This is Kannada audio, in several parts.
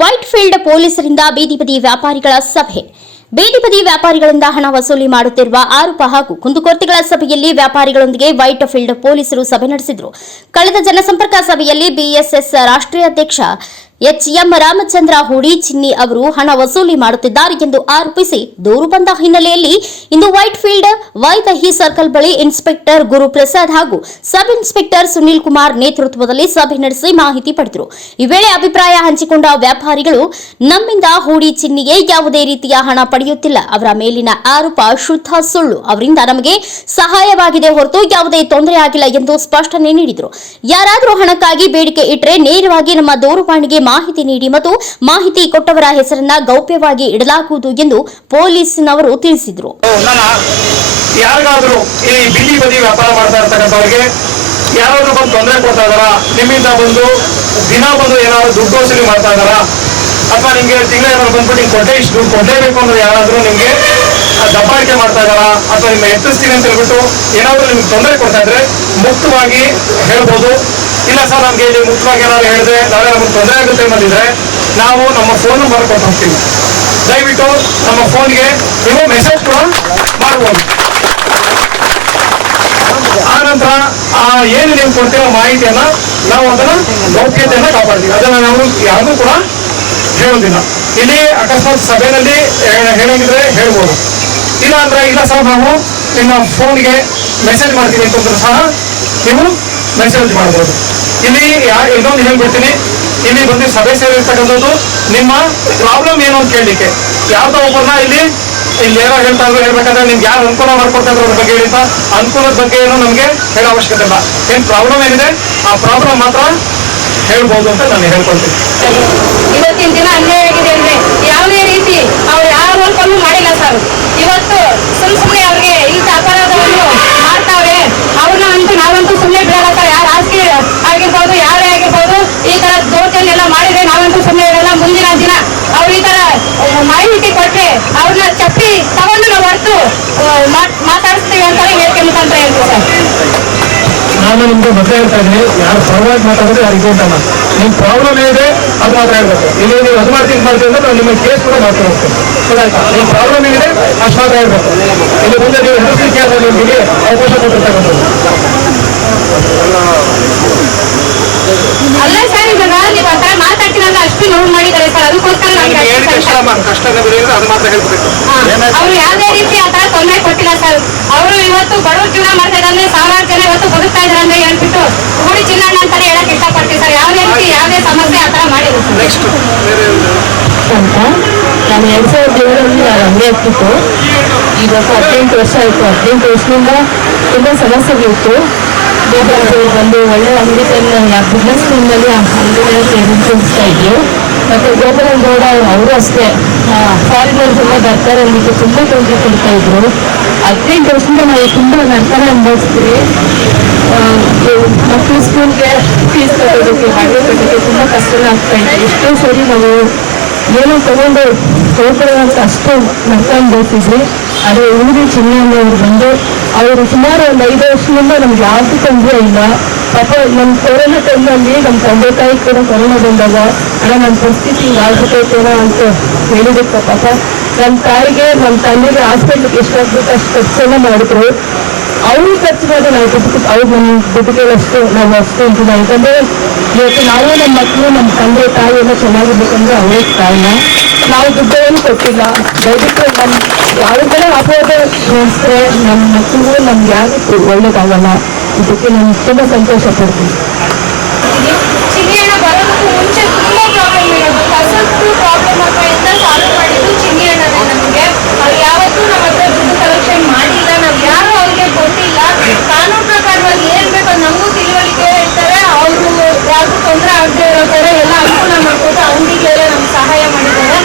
ವೈಟ್ ಫೀಲ್ಡ್ ಪೊಲೀಸರಿಂದ ಬೀದಿಬದಿ ವ್ಯಾಪಾರಿಗಳ ಸಭೆ. ಬೀದಿಬದಿ ವ್ಯಾಪಾರಿಗಳಿಂದ ಹಣ ವಸೂಲಿ ಮಾಡುತ್ತಿರುವ ಆರೋಪ ಹಾಗೂ ಕುಂದುಕೊರತೆಗಳ ಸಭೆಯಲ್ಲಿ ವ್ಯಾಪಾರಿಗಳೊಂದಿಗೆ ವೈಟ್ ಫೀಲ್ಡ್ ಪೊಲೀಸರು ಸಭೆ ನಡೆಸಿದರು. ಕಳೆದ ಜನಸಂಪರ್ಕ ಸಭೆಯಲ್ಲಿ ಬಿಎಸ್ಎಸ್ ರಾಷ್ಟ್ರೀಯ ಅಧ್ಯಕ್ಷ ಎಚ್ಎಂ ರಾಮಚಂದ್ರ ಹುಡಿ ಚಿನ್ನಿ ಅವರು ಹಣ ವಸೂಲಿ ಮಾಡುತ್ತಿದ್ದಾರೆ ಎಂದು ಆರೋಪಿಸಿ ದೂರು ಬಂದ ಹಿನ್ನೆಲೆಯಲ್ಲಿ ಇಂದು ವೈಟ್ ಫೀಲ್ಡ್ ವೈದಹಿ ಸರ್ಕಲ್ ಬಳಿ ಇನ್ಸ್ಪೆಕ್ಟರ್ ಗುರುಪ್ರಸಾದ್ ಹಾಗೂ ಸಬ್ ಇನ್ಸ್ಪೆಕ್ಟರ್ ಸುನೀಲ್ ಕುಮಾರ್ ನೇತೃತ್ವದಲ್ಲಿ ಸಭೆ ನಡೆಸಿ ಮಾಹಿತಿ ಪಡೆದರು. ಈ ವೇಳೆ ಅಭಿಪ್ರಾಯ ಹಂಚಿಕೊಂಡ ವ್ಯಾಪಾರಿಗಳು, ನಮ್ಮಿಂದ ಹೂಡಿ ಚಿನ್ನಿಗೆ ಯಾವುದೇ ರೀತಿಯ ಹಣ ಪಡೆಯುತ್ತಿಲ್ಲ. ಅವರ ಮೇಲಿನ ಆರೋಪ ಶುದ್ಧ ಸುಳ್ಳು. ಅವರಿಂದ ನಮಗೆ ಸಹಾಯವಾಗಿದೆ ಹೊರತು ಯಾವುದೇ ತೊಂದರೆ ಆಗಿಲ್ಲ ಎಂದು ಸ್ಪಷ್ಟನೆ ನೀಡಿದರು. ಯಾರಾದರೂ ಹಣಕ್ಕಾಗಿ ಬೇಡಿಕೆ ಇಟ್ಟರೆ ನೇರವಾಗಿ ನಮ್ಮ ದೂರವಾಣಿಗೆ ಮಾಹಿತಿ ನೀಡಿ ಮತ್ತು ಮಾಹಿತಿ ಕೊಟ್ಟವರ ಹೆಸರನ್ನ ಗೌಪ್ಯವಾಗಿ ಇಡಲಾಗುವುದು ಎಂದು ಪೊಲೀಸ್ನವರು ತಿಳಿಸಿದರು. ಯಾರಿಗಾದರೂ ಈ ಬೀದಿ ಬದಿ ವ್ಯಾಪಾರ ಮಾಡ್ತಾ ಇರ್ತಕ್ಕಂಥವ್ರಿಗೆ ಯಾರಾದ್ರೂ ಬಂದು ತೊಂದರೆ ಕೊಡ್ತಾ ಇದಾರ ನಿಮ್ಮಿಂದ ಬಂದು ದಿನ ಬಂದು ಏನಾದ್ರು ದುಡ್ಡು ವಸೂಲಿ ಮಾಡ್ತಾ ಇದಾರ ಅಥವಾ ನಿಮ್ಗೆ ತಿಂಗಳ ಏನಾದ್ರು ಬಂದ್ಬಿಟ್ಟು ನಿಮ್ಗೆ ಕೊಟ್ಟೆ ಇಷ್ಟು ದುಡ್ಡು ಕೊಡ್ಲೇಬೇಕು ಅಂದ್ರೆ ಯಾರಾದ್ರೂ ನಿಮ್ಗೆ ದಬ್ಬಾಳಿಕೆ ಮಾಡ್ತಾ ಇದಾರ ಅಥವಾ ನಿಮ್ಮ ಎತ್ತಿಸ್ತೀನಿ ಅಂತ ಹೇಳ್ಬಿಟ್ಟು ಏನಾದ್ರೂ ನಿಮ್ಗೆ ತೊಂದರೆ ಕೊಡ್ತಾ ಇದ್ರೆ ಮುಕ್ತವಾಗಿ ಹೇಳ್ಬೋದು. ಇಲ್ಲ ಸರ್, ನಮ್ಗೆ ಇಲ್ಲಿ ಮುಖ್ಯವಾಗಿ ಏನಾದ್ರು ಹೇಳಿದ್ರೆ ನಾಳೆ ನಮ್ಗೆ ತೊಂದರೆ ಆಗುತ್ತೆ ಅನ್ನೋದಿದ್ರೆ ನಾವು ನಮ್ಮ ಫೋನ್ ನಂಬರ್ ಕೊಟ್ಟು ಹೋಗ್ತೀವಿ. ದಯವಿಟ್ಟು ನಮ್ಮ ಫೋನ್ಗೆ ನೀವು ಮೆಸೇಜ್ ಕೂಡ ಮಾಡ್ಬೋದು. ಆ ನಂತರ ಆ ಏನು ನೀವು ಕೊಡ್ತೀರೋ ಮಾಹಿತಿಯನ್ನ ನಾವು ಅದನ್ನ ಗೌಪ್ಯತೆಯನ್ನ ಕಾಪಾಡ್ತೀವಿ. ಅದನ್ನ ನಾವು ಯಾರಿಗೂ ಕೂಡ ಹೇಳೋದಿಲ್ಲ ಇಲ್ಲಿ ಅಕಸ್ಮಾತ್ ಸಭೆಯಲ್ಲಿ ಹೇಳಿದ್ರೆ ಹೇಳ್ಬೋದು. ಇಲ್ಲ ಅಂದ್ರೆ ಇಲ್ಲ ಸರ್, ನಾವು ನಿಮ್ಮ ಫೋನ್ಗೆ ಮೆಸೇಜ್ ಮಾಡ್ತೀವಿ ಅಂತಂದ್ರೆ ಸಹ ನೀವು ಮೆಸೇಜ್ ಮಾಡ್ಬೋದು. ಇಲ್ಲಿ ಇನ್ನೊಂದು ಹೇಳ್ಬಿಡ್ತೀನಿ. ಇಲ್ಲಿ ಬಂದು ಸಭೆ ಸೇರಿರ್ತಕ್ಕಂಥದ್ದು ನಿಮ್ಮ ಪ್ರಾಬ್ಲಮ್ ಏನು ಅಂತ ಕೇಳಲಿಕ್ಕೆ. ಯಾವ್ದೋ ಒಬ್ಬರನ್ನ ಇಲ್ಲಿ ಇಲ್ಲಿ ಏನೋ ಹೇಳ್ತಾ ಇದ್ರು, ಹೇಳ್ಬೇಕಾದ್ರೆ ನಿಮ್ಗೆ ಯಾರು ಅನುಕೂಲ ಮಾಡ್ಕೊಡ್ತಾ ಇದ್ರು ಅದ್ರ ಬಗ್ಗೆ ಹೇಳಿದ ಅನುಕೂಲದ ಬಗ್ಗೆ ಏನು ನಮಗೆ ಹೇಳೋ ಅವಶ್ಯಕತೆ ಇಲ್ಲ. ಏನ್ ಪ್ರಾಬ್ಲಮ್ ಏನಿದೆ? ಆ ಪ್ರಾಬ್ಲಮ್ ಮಾತ್ರ ಹೇಳ್ಬೋದು ಅಂತ ನಾನು ಹೇಳ್ಕೊಳ್ತೀನಿ. ಇವತ್ತಿನ ದಿನ ಅನ್ಯಾಯ ಆಗಿದೆ ಅಂದ್ರೆ ಯಾವುದೇ ರೀತಿ ಅವ್ರು ಯಾರು ವರ್ಕನ್ನು ಮಾಡಿಲ್ಲ ಸರ್. ಇವತ್ತು ಸುಮ್ ಸುಮ್ಮನೆ ಅವ್ರಿಗೆ ಈ ಅಪರಾಧವನ್ನು ಮಾಡ್ತಾವ್ರೆ, ಅವ್ರನ್ನ ಅಂತೂ ನಾವಂತೂ ಸುಮ್ಮನೆ ಬಿಡಲ್ಲ ಸರ್ ಯಾರು ಆಸ್ತಿ ಆಗಿರ್ಬೋದು ಯಾರೇ ಆಗಿರ್ಬೋದು ಈ ತರ ದೋಷನೆಲ್ಲ ಮಾಡಿದ್ರೆ ನಾವಂತೂ ಸುಮ್ಮನೆ ಇರಲ್ಲ ಮುಂದಿನ ದಿನ ಅವ್ರು ಈ ತರ ಅಹ್, ಮಾಹಿತಿ ಕೊಟ್ರೆ ಅವ್ರನ್ನ ಚಪ್ಪಿ ತಗೊಂಡು ನಾವು ಹೊರತು ಮಾತಾಡಿಸ್ತೀವಿ ಅಂತ ಹೇಳಿಕೆ ಮುಖಾಂತರ ಹೇಳ್ತೀವಿ ಸರ್ ನಾನು ನಿಮ್ಗೆ ಮೊದಲೇ ಹೇಳ್ತಾ ಇದ್ದೀನಿ. ಯಾರು ಪರವಾಗಿ ಮಾತಾಡಿದ್ರೆ ಯಾರು ಇದು ಅಂತಲ್ಲ ನಿಮ್ ಪ್ರಾಬ್ಲಮ್ ಏನಿದೆ ಅದು ಮಾತ್ರ ಹೇಳ್ಬೇಕು. ಇಲ್ಲಿ ನೀವು ಅದು ಮಾಡ್ತೀನಿ ಮಾಡ್ತೀವಿ ಅಂದ್ರೆ ನಾನು ನಿಮ್ಮ ಕೇಸ್ ಕೂಡ ಮಾಡ್ಕೊಂಡು ಹೋಗ್ತೀನಿ. ಗೊತ್ತಾಯ್ತಾ? ನಿಮ್ ಪ್ರಾಬ್ಲಮ್ ಏನಿದೆ ಅಷ್ಟು ಮಾತ್ರ ಹೇಳ್ಬೇಕು. ಇಲ್ಲಿ ಮುಂದೆ ನೀವು ಹೆಸರು ಕೇಳಿದ್ರೆ ನಿಮಗೆ ಅವಕಾಶ ಕೊಟ್ಟಿರ್ತಕ್ಕಂಥದ್ದು. ಅಲ್ಲ ಸರ್ ಇವಾಗ ನೀವು ಆ ಮಾತಾಡ್ತೀರಲ್ಲ ಅಷ್ಟು ನೋವು ಮಾಡಿದ್ದಾರೆ ಸರ್. ಅದಕ್ಕೋಸ್ಕರ ಅವರು ಯಾವುದೇ ರೀತಿ ಆತರ ತರ ತೊಂದರೆ ಕೊಟ್ಟಿಲ್ಲ ಸರ್. ಅವರು ಇವತ್ತು ಬಡವರು ಜೀವನ ಮಾಡ್ತಾ ಇದ್ದಾರೆ ಸಾವಿರಾರು ಜನ ಇವತ್ತು ಬದುಕ್ತಾ ಇದ್ದಾರೆ ಅಂತ ಹೇಳ್ಬಿಟ್ಟು ಹುಡಿ ಚಿನ್ನಣ್ಣ ಅಂತಾನೆ ಹೇಳಕ್ ಇಷ್ಟಪಡ್ತೀವಿ ಸರ್ ಯಾವುದೇ ರೀತಿ ಯಾವುದೇ ಸಮಸ್ಯೆ ಆ ತರ ಮಾಡಿಲ್ಲ ಬೇರೆ ನೆಕ್ಸ್ಟ್ ಅಂತ? ನಾನು ಎರಡು ಸಾವಿರದ ಏಳರಲ್ಲಿ ನಾನು ಅಂಗಡಿ ಆಗ್ತಿತ್ತು ಇವಾಗ ಹದಿನೆಂಟು ವರ್ಷ ಆಯಿತು. ಹದಿನೆಂಟು ವರ್ಷದಿಂದ ತುಂಬ ಸಮಸ್ಯೆಗಳಿತ್ತು. ಒಂದು ಒಳ್ಳೆ ಅಂಗಡಿ ತಂದು ಬಿಸ್ನೆಸ್ ಟೀಮ್ನಲ್ಲಿ ಅಂಗಡಿನ ಸೇರಿಸ್ತಾ ಇದ್ರು ಮತ್ತು ಗೋಪಾಲನ್ ಗೌಡ ಅವರು ಅಷ್ಟೇ. ಫಾರಿನರ್ಸ್ ಎಲ್ಲ ಬರ್ತಾರೆ ಅಂದ್ಬಿಟ್ಟು ತುಂಬ ತೊಂದರೆ ಕೊಡ್ತಾ ಇದ್ರು. ಹದಿನೆಂಟು ವರ್ಷದಿಂದ ನಾವು ತುಂಬ ನಂತರ ಅನುಭವಿಸ್ತೀವಿ ಮಕ್ಕಳು ಸ್ಕೂಲ್ಗೆ ಫೀಸ್ ಕಟ್ಟೋದಕ್ಕೆ, ಬಾಡಿಗೆ ಕಟ್ಟೋದಕ್ಕೆ ತುಂಬ ಕಷ್ಟ ಆಗ್ತಾ ಇದೆ. ಎಷ್ಟೋ ಸರಿ ನಾವು ಏನೋ ತಗೊಂಡು ಅಂತ ಅಷ್ಟು ಅನುಭವಿಸಿದ್ವಿ. ಅದು ಊರಿ ಅವರು ಬಂದು, ಅವರು ಸುಮಾರು ಒಂದು ಐದು ವರ್ಷದಿಂದ ನಮ್ಗೆ ಯಾವ್ದು ತೊಂದರೆ ಇಲ್ಲ. ಪಾಪ ನಮ್ಮ ಕೊರೋನಾ ಟೈಮಲ್ಲಿ ನಮ್ಮ ತಂದೆ ತಾಯಿ ಕೂಡ ಕೊರೋನಾ ಬಂದಾಗ, ಅಣ್ಣ ನನ್ನ ಪರಿಸ್ಥಿತಿ ಹಿಂಗಾಗ್ಬಿಟ್ಟೈತೇನೋ ಅಂತ ಹೇಳಿದಕ್ಕೆ ಪಾಪ. ನಮ್ಮ ತಾಯಿಗೆ ನಮ್ಮ ತಂದೆಗೆ ಹಾಸ್ಪಿಟ್ಲಿಗೆ ಎಷ್ಟಾಗ್ಬೇಕು ಅಷ್ಟು ಖರ್ಚನ್ನ ಮಾಡಿದ್ರು. ಅವ್ರು ಖರ್ಚು ಮಾಡಿ ನಾವು ಕೊಟ್ಟು, ಅವ್ರು ನಮ್ಮ ದುಡ್ಡುಗಳಷ್ಟು ನಾವು ಅಷ್ಟು ಅಂತಿಲ್ಲ ಯಾಕಂದ್ರೆ ಇವತ್ತು ನಾವು ನಮ್ಮ ಮಕ್ಕಳು, ನಮ್ಮ ತಂದೆ, ತಾಯಿ ಎಲ್ಲ ಚೆನ್ನಾಗಿರ್ಬೇಕಂದ್ರೆ ಅವರೇ ಕಾರಣ. ನಾವು ದುಡ್ಡೇನು ಕೊಟ್ಟಿಲ್ಲ. ದಯವಿಟ್ಟು ನಮ್ಮ ಯಾವುದೇ ಅಪರಾಧ ನಡೆಸಿದ್ರೆ ನಮ್ಮ ಮಕ್ಕಳಿಗೂ ನಮ್ಗೆ ಯಾರು ಒಳ್ಳೇದಾಗಲ್ಲ. ಇದಕ್ಕೆ ನಾನು ತುಂಬ ಸಂತೋಷ ಪಡ್ತೀನಿ ಚಿನ್ನಿಯಣ್ಣ ಬರೋದಕ್ಕೂ ಮುಂಚೆ ತುಂಬಾ ಪ್ರಾಬ್ಲಮ್ ಇರೋದು ಕಸದ್ದು ಪ್ರಾಬ್ಲಮ್ ಹತ್ರ ಇಂದ ಸಾಲ್ವ್ ಮಾಡಿದ್ದು ಚಿನ್ನಿಯಣ್ಣನೇ ನಮಗೆ ಅವ್ರು ಯಾವತ್ತೂ ನಮ್ಮ ಹತ್ರ ದುಡ್ಡು ಕಲೆಕ್ಷನ್ ಮಾಡಿಲ್ಲ ನಾವು ಯಾರು ಅವ್ರಿಗೆ ಕೊಟ್ಟಿಲ್ಲ ಕಾನೂನು ಪ್ರಕಾರವಾಗಿ ಏನ್ ಬೇಕೋ ನಮಗೂ ತಿಳುವಳಿಕೆ ಇರ್ತಾರೆ ಅವರು ಯಾವ್ದು ತೊಂದರೆ ಆಗದೆ ಇರೋ ಥರ ಎಲ್ಲ ಅನುಕೂಲ ಮಾಡಿಕೊಟ್ಟು ಅಂಗಡಿಗೆಲ್ಲ ನಮ್ಗೆ ಸಹಾಯ ಮಾಡಿದ್ದಾರೆ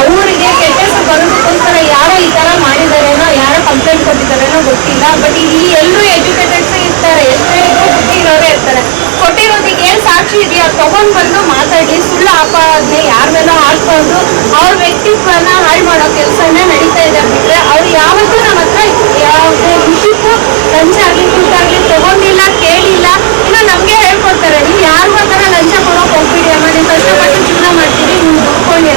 ಅವರಿಗೆ ಕೆಟ್ಟ ಹೆಸರು ಬರೋದಕ್ಕೋಸ್ಕರ ಯಾರೋ ಈ ಥರ ಮಾಡಿದಾರೇನೋ ಯಾರೋ ಕಂಪ್ಲೇಂಟ್ ಕೊಟ್ಟಿದ್ದಾರೇನೋ ಗೊತ್ತಿಲ್ಲ. ಬಟ್ ಇಲ್ಲಿ ಎಲ್ಲರೂ ಎಜುಕೇಟೆಡ್ಸ್ ಇರ್ತಾರೆ. ಎಷ್ಟೇ ಕೊಟ್ಟಿರೋರೇ ಇರ್ತಾರೆ. ಕೊಟ್ಟಿರೋದಕ್ಕೆ ಏನ್ ಸಾಕ್ಷಿ ಇದೆಯಾ ತಗೊಂಡ್ ಬಂದು ಮಾತಾಡಿ, ಸುಳ್ಳು ಆಪಾದನೆ ಯಾರ ಮೇಲೋ ಹಾಕೊಂಡು ಅವ್ರ ವ್ಯಕ್ತಿತ್ವನ ಹಾಳು ಮಾಡೋ ಕೆಲಸನೇ ನಡೀತಾ ಇದೆ ಬಿಟ್ರೆ ಅವ್ರು ಯಾವತ್ತೂ ನಮ್ಮ ಹತ್ರ ಯಾವುದೇ ವಿಷಯಕ್ಕೂ ಲಂಚ ಆಗ್ಲಿ ಕೂತಾಗ್ಲಿ ತಗೊಂಡಿಲ್ಲ, ಕೇಳಿಲ್ಲ. ಇನ್ನು ನಮ್ಗೆ ಹೇಳ್ಕೊಡ್ತಾರೆ, ನೀವು ಯಾರು ಮಾತ್ರ ಲಂಚ ಕೊಡೋಕೆ ಹೋಗ್ಬಿಡಿ ಅಮ್ಮ. ನೀವು ಕಷ್ಟಪಟ್ಟು ಜೀವನ ಮಾಡ್ತೀರಿ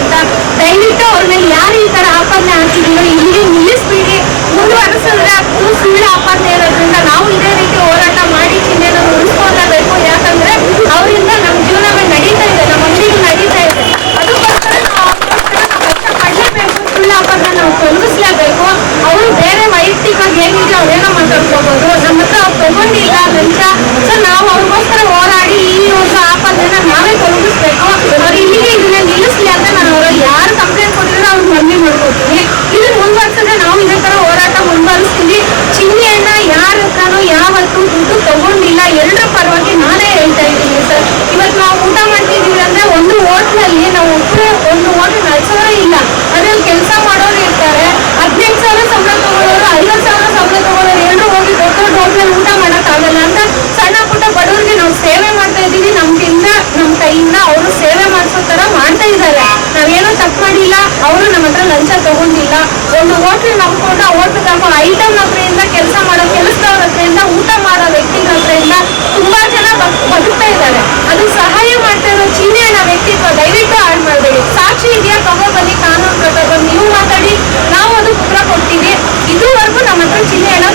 ಅಂತ. ದಯವಿಟ್ಟು ಅವ್ರ ಮೇಲೆ ಯಾರು ಈ ತರ ಆಪಾದನೆ ಹಾಕಿದ್ರು ಇಲ್ಲಿ ನಿಲ್ಲಿಸ್ಬಿಡಿ ಮುಂದುವರೆಸಿದ್ರೆ ಅದು ಸುಳ್ಳು ಆಪಾದನೆ ಇರೋದ್ರಿಂದ ನಾವು ಇದೇ ರೀತಿ ಹೋರಾಟ ಮಾಡಿ ಚಿಹ್ನೆನ ಉಳಿಸ್ಕೊಳ್ಳಬೇಕು ಯಾಕಂದ್ರೆ ಅವರಿಂದ ನಮ್ಮ ಜೀವನವೇ ನಡೀತಾ ಇದೆ ನಮ್ಮ ಅಂಗಡಿಗೆ ನಡೀತಾ ಇದೆ ಅದಕ್ಕೋಸ್ಕರ ನಾವು ಅವ್ರಿಗೋಸ್ಕರ ನಾವು ಕಷ್ಟಪಡಲೇಬೇಕು ಸುಳ್ಳು ಆಪಾದನೆ ನಾವು ಅವರು ಬೇರೆ ವೈಯಕ್ತಿಕವಾಗಿ ಏನಿದೆ ಅವ್ರೇನೋ ಮಾತಾಡ್ಕೋಬಹುದು ನಮ್ಮ ಹತ್ರ ಅವ್ರು ತಗೊಂಡಿಲ್ಲ ಅಂತ. ಸೊ ನಾವು ಅವ್ರಿಗೋಸ್ಕರ ಹೋರಾಡಿ ಈ ಒಂದು ಆಪದನ್ನ ನಾವೇ ತೊಲಗಿಸ್ಬೇಕು. ಅವ್ರು ಇಲ್ಲಿಗೆ ಇದನ್ನ ನಿಲ್ಲಿಸ್ಲಿ ಅಂತ ನಾನು ಅವರು ಯಾರು ಕಂಪ್ಲೇಂಟ್ ಕೊಟ್ಟಿದ್ರೆ ಅವ್ರಿಗೆ ಮನವಿ ಮಾಡ್ಕೊತೀನಿ ಇದನ್ನ ಮುಂದುವರ್ಸಿದ್ರೆ ನಾವು ಇದೇ ತರ ಹೋರಾಟ ಮುಂದುವರಿಸ್ತೀವಿ. ಚಿಹ್ನೆಯನ್ನ ಯಾರ ಹತ್ರನೂ ಯಾವತ್ತೂ ದುಡ್ಡು ತಗೊಂಡಿಲ್ಲ. ಎಲ್ಲರ ಪರವಾಗಿ ನಾನೇ ಹೇಳ್ತಾ ಇದ್ದೀನಿ ಸರ್. ಇವತ್ತು ನಾವು ಊಟ ಮಾಡ್ತಿದ್ದೀವಿ ಅಂದ್ರೆ ಒಂದು ಹೋಟ್ಲಲ್ಲಿ ನಾವು ಒಬ್ಬರು ಒಂದು ಹೋಟ್ಲ್ ನಡೆಸೋರೇ ಇಲ್ಲ ಅದ್ರಲ್ಲಿ ಕೆಲಸ ಮಾಡೋರು ಇರ್ತಾರೆ ಹದಿನೆಂಟು ಸಾವಿರ ಸಂಬಳ ತಗೊಳ್ಳೋರು ಐವತ್ತು ಸಾವಿರ ಸಂಬಳ ತಗೊಳ್ಳೋರು ಎಲ್ಲರೂ ಹೋಗಿ ದೊಡ್ಡ ದೊಡ್ಡ ಹೋಟ್ಲಲ್ಲಿ ಊಟ ಮಾಡೋಕ್ಕಾಗಲ್ಲ ಅಂತ ಸಣ್ಣ ಪುಟ್ಟ ಬಡವರಿಗೆ ನಾವು ಸೇವೆ ಮಾಡ್ತಾ ಇದ್ದೀವಿ ನಮ್ಗಿಂದ ನಮ್ಮ ಕೈಯಿಂದ ಅವರು ಸೇವೆ ಮಾಡಿಸೋ ತರ ಮಾಡ್ತಾ ಇದ್ದಾರೆ ನಾವೇನೋ ತಪ್ಪು ಮಾಡಿಲ್ಲ ಅವರು ನಮ್ಮ ಹತ್ರ ಲಂಚ ತಗೊಂಡಿಲ್ಲ ಒಂದು ಹೋಟ್ಲ್ ನಂಬ್ಕೊಂಡು ಹೋಟ್ಲ್ ಹಾಕೋ ಐಟಮ್ ಹತ್ರದಿಂದ ಕೆಲಸ ಮಾಡೋ ಕೆಲಸದವ್ರ ಹತ್ರದಿಂದ ಊಟ ಮಾಡೋ ವ್ಯಕ್ತಿಗಳ ಹತ್ರದಿಂದ ತುಂಬಾ ಜನ ಬದ್- ಬದುಕ್ತಾ ಇದ್ದಾರೆ. ಅದು ಸಹಾಯ ಮಾಡ್ತಾ ಇರೋ ಚಿಹ್ನೆಯನ್ನ ವ್ಯಕ್ತಿತ್ವ ದಯವಿಟ್ಟು ಹಾಳು ಮಾಡಬೇಡಿ. ಸಾಕ್ಷಿ ಇದೆಯಾ ತಗೋಬನ್ನಿ ಕಾನೂನು ಪ್ರಕಾರ ನೀವು ಮಾತಾಡಿ, ನಾವು ಅದು ಉತ್ತರ ಕೊಡ್ತೀವಿ. ಇದುವರೆಗೂ ನಮ್ಮ ಹತ್ರ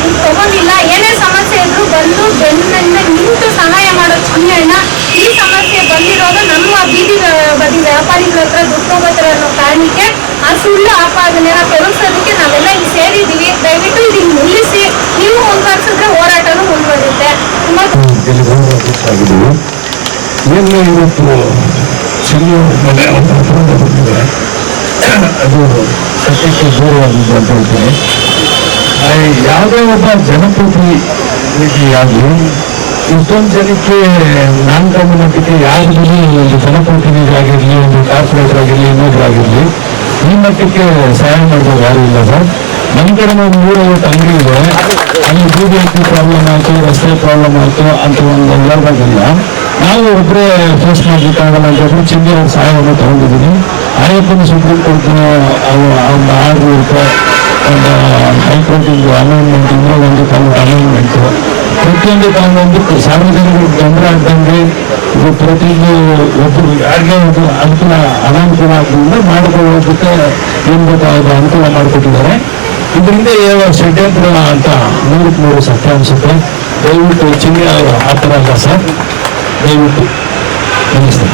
ದುಡ್ಡು ತಗೊಂಡಿಲ್ಲ. ಏನೇ ಸಮಸ್ಯೆ ಇದ್ರು ಬಂದು ಬೆನ್ನಿಂದ ನಿಂತು ಸಹಾಯ ಮಾಡೋ ಚಿಹ್ನೆಯನ್ನ ಈ ಸಮಸ್ಯೆ ಬಂದಿರೋದು ನಮ್ಮ ಬೀದಿ ಬದಿ ವ್ಯಾಪಾರಿಗಳ ಹತ್ರ ದುಡ್ಡು ಅನ್ನೋ ಕಾರಣಕ್ಕೆ ಆ ಸುಳ್ಳು ಆಪಾದನೆನ ತೊಲಗಿಸೋದಕ್ಕೆ ನಾವೆಲ್ಲ ಇಲ್ಲಿ ಸೇರಿದ್ದೀವಿ. ದಯವಿಟ್ಟು ಇದನ್ನ ನಿಲ್ಲಿಸಿ. ನೀವು ಮುಂದುವರ್ಸಿದ್ರೆ ಹೋರಾಟನೂ ಮುಂದುವರಿಯುತ್ತೆ. ಏನು ಇವತ್ತು ಮನೆ ಬಂದಿದೆ. ಅದು ಸತ್ಯಕ್ಕೆ ದೂರವಾದದ್ದು ಅಂತ ಹೇಳ್ತೀನಿ. ಯಾವುದೇ ಒಬ್ಬ ಜನಪ್ರತಿನಿಧಿಯಾಗಲಿ ಇಷ್ಟೊಂದು ಜನಕ್ಕೆ ನಾನ್ ಕಮ್ಯುನಿಟಿಗೆ ಯಾರಿಗೂ ಒಂದು ಜನಪ್ರತಿನಿಧಿ ಆಗಿರಲಿ ಒಂದು ಕಾರ್ಪೊರೇಟರ್ ಆಗಿರಲಿ ಇನ್ನೊಬ್ರು ಆಗಿರಲಿ ಈ ಮಟ್ಟಕ್ಕೆ ಸಹಾಯ ಮಾಡೋದು ಯಾರು ಇಲ್ಲ ಸರ್. ನಮ್ಮ ಕಡೆ ಒಂದು ಮೂರೈವತ್ತು ಅಂಗಡಿ ಇದೆ. ಅಲ್ಲಿ ಬಿ ಬಿ ಪ್ರಾಬ್ಲಮ್ ಆಯಿತು, ರಸ್ತೆ ಪ್ರಾಬ್ಲಮ್ ಆಯಿತು ಅಂತ ಒಂದು ಎಲ್ಲರಿಗಿಲ್ಲ ನಾವು ಒಬ್ಬರೇ ಫೇಸ್ ಮಾಡಲಿಕ್ಕಾಗಲ್ಲ ಅಂತ ಹೇಳಿ ಚಿಂದಿ ಅವ್ರ ಸಹಾಯವನ್ನು ತಗೊಂಡಿದ್ದೀನಿ. ಆಯಪ್ಪನ ಸುಪ್ರೀಂ ಕೋರ್ಟಿನ ಒಂದು ಆರ್ಡರ್ ಇರುತ್ತೆ ಒಂದು ಹೈಕೋರ್ಟಿಂದು ಅಮೆಂಡ್ಮೆಂಟ್ ಇನ್ನೂ ಒಂದು ಕಾನೂನು ಅಮೆಂಡ್ಮೆಂಟು ಪ್ರತಿಯೊಂದು ಕಾನೂನು ಸಾರ್ವಜನಿಕರಿಗೆ ತೊಂದರೆ ಆಗ್ದಂಗೆ ಇದು ಪ್ರತಿಯೊಂದು ಒಬ್ಬರು ಯಾರಿಗೆ ಒಂದು ಅನುಕೂಲ ಅನಾನುಕೂಲ ಆದ್ದರಿಂದ ಮಾಡಿಕೊಳ್ಳೋದಕ್ಕೆ ಏನು ಬೇಕಾದ ಅನುಕೂಲ ಮಾಡಿಕೊಟ್ಟಿದ್ದಾರೆ. ಇದರಿಂದ ಷಡ್ಯಂತ್ರ ಅಂತ ನೂರಕ್ಕೆ ನೂರು ಸತ್ಯ ಅನಿಸುತ್ತೆ. ದಯವಿಟ್ಟು ಚಿನ್ನ ಆ ಥರ ಅಲ್ಲ ಸರ್. ದಯವಿಟ್ಟು ನಿಲ್ಲಿಸ್ತೀನಿ